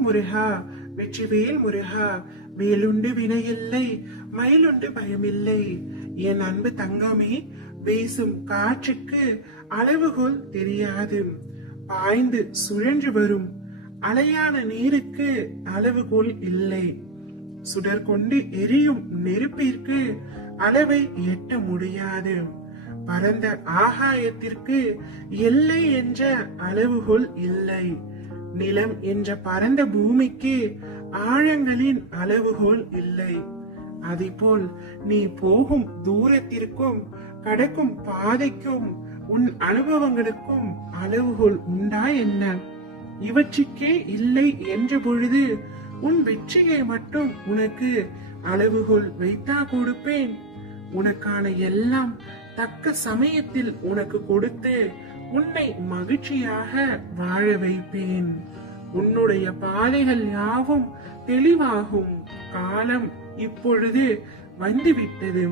முருகா வெற்றிவேல் முருகா வேலுண்டு வினையில்லை மயிலுண்டு பயமில்லை. என் அன்பு தங்கமே வீசும் காற்றுக்கு அளவுகோல் தெரியாது. பாய்ந்து சுழன்று வரும் அலையான நீருக்கு அளவுகோல் இல்லை. சுடர் கொண்டு எரியும் நெருப்பிற்கு அளவை எட்ட முடியாது. பரந்த ஆகாயத்திற்கு எல்லை என்ற அளவுகோல் இல்லை. நிலம் என்ற பரந்த பூமிக்கு ஆழங்களின் அளவுகோல் இல்லை. அதேபோல் நீ போகும் தூரத்திற்கும் கடக்கும் பாதைக்கும் உன் அனுபவங்களுக்கும் அளவுகோல் உண்டா என்ன? இவற்றுக்கே இல்லை என்ற பொழுது உன் வெற்றியை மட்டும் உனக்கு அளவுகோல் வைத்தா கொடுப்பேன். உனக்கான எல்லாம் தக்க சமயத்தில் உனக்கு கொடுத்து உன்னை மகிழ்ச்சியாக வாழ வைப்பேன். உன்னுடைய பாதைகள் யாவும் தெளிவாகும். காலம் இப்பொழுது வந்துவிட்டது.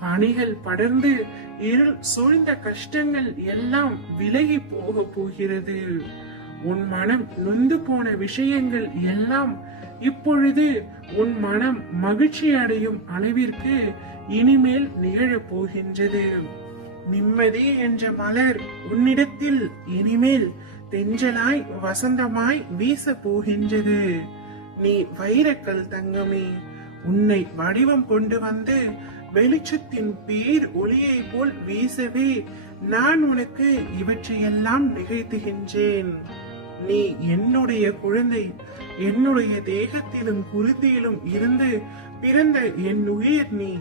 பணிகள் படர்ந்து இருள் சூழ்ந்த கஷ்டங்கள் எல்லாம் விலகி போக போகிறது. உன் மனம் நொந்து போன விஷயங்கள் எல்லாம் இப்பொழுது உன் மனம் மகிழ்ச்சி அடையும் அளவிற்கு இனிமேல் நிகழப் போகின்றது. நிம்மதி என்ற மலர் உன்னிடத்தில் இனிமேல் தெஞ்சலாய் வசந்தமாய் வீச போகின்றது. நீ வைரக்கல் தங்கமே உன்னை வடிவம் கொண்டு வந்து வெளிச்சத்தின் பேர் ஒளியை போல் வீசவே நான் உனக்கு இவற்றையெல்லாம் நிகழ்த்துகின்றேன். நீ என்னுடைய குழந்தை என்னுடைய தேகத்திலும் குருதியிலும் இருந்து பிறந்த என் உயிர் நீ.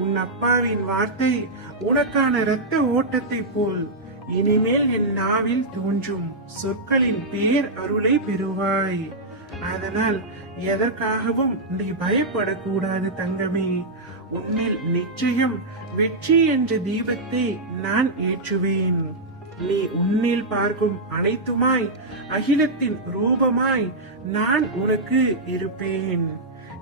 உன் அப்பாவின் வார்த்தை உனக்கான இரத்த ஓட்டத்தை போல். இனிமேல் என் நாவில் தோன்றும் சொற்களின் பேர் அருளை பெறுவாய். அதனால் எதற்காகவும் நீ பயப்படக்கூடாது தங்கமே. உன்னில் நிச்சயம் வெற்றி என்ற தீபத்தை நான் ஏற்றுவேன். நீ உன்னில் பார்க்கும் அனைத்துமாய் அகிலத்தின் ரூபமாய் நான் உனக்கு இருப்பேன்.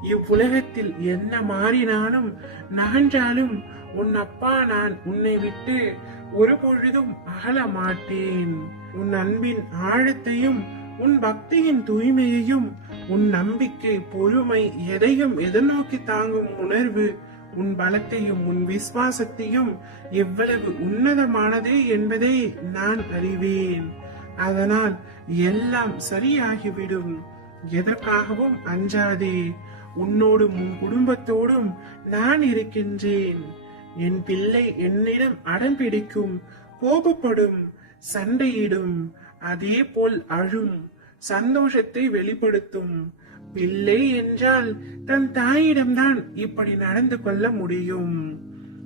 இவ்வுலகத்தில் என்ன மாறினாலும் நகன்றாலும் உன் அப்பா நான் உன்னை விட்டு ஒரு பொழுதும் அகல மாட்டேன். உன் அன்பின் ஆழத்தையும் உன் பக்தியின் தூய்மையையும் உன் நம்பிக்கை பொறுமை எதையும் எதிர்நோக்கி தாங்கும் உணர்வு உன் பலத்தையும் உன் விசுவாசத்தையும் எவ்வளவு உன்னதமானது என்பதை நான் அறிவேன். அதனால் எல்லாம் சரியாகிவிடும். எதற்காகவும் அஞ்சாதே. உன்னோடும் உன் குடும்பத்தோடும் நான் இருக்கின்றேன். என் பிள்ளை என்னிடம் அடம் பிடிக்கும் கோபப்படும் சண்டையிடும் அதே போல் அழும் சந்தோஷத்தை வெளிப்படுத்தும். பிள்ளை என்றால் தன் தாயிடம்தான் இப்படி நடந்து கொள்ள முடியும்.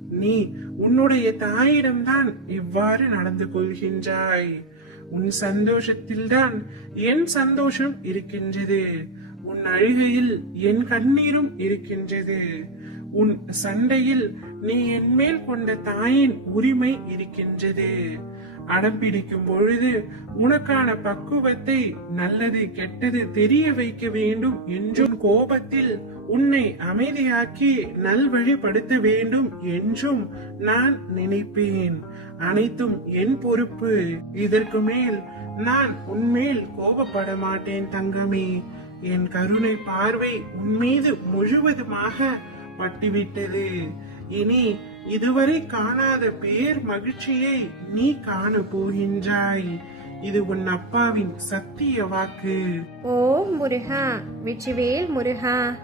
நீ உன்னுடைய தாயிடம்தான் இவ்வாறு நடந்து கொள்கின்றாய். உன் சந்தோஷத்தில்தான் என் சந்தோஷம் இருக்கின்றது. உன் அழுகையில் என் கண்ணீரும் இருக்கின்றது. உன் சண்டையில் நீ என் மேல் கொண்ட தாயின் உரிமை இருக்கின்றது. அடம்பிடிக்கும் பொழுது உனக்கான பக்குவத்தை நல்லது கெட்டது தெரிய வைக்க வேண்டும் என்றும் கோபத்தில் உன்னை அமைதியாக்கி நல்வழிப்படுத்த வேண்டும் என்றும் நான் நினைப்பேன். அனைத்தும் என் பொறுப்பு. இதற்கு மேல் நான் உன்மேல் கோபப்பட மாட்டேன் தங்கமே. என் கருணை பார்வை உன் மீது முழுவதுமாக பட்டுவிட்டது. இனி இதுவரை காணாத பேர் மகிழ்ச்சியை நீ காண போகின்றாய். இது உன் அப்பாவின் சத்திய வாக்கு. ஓம் முருகா வெற்றிவேல் முருகா.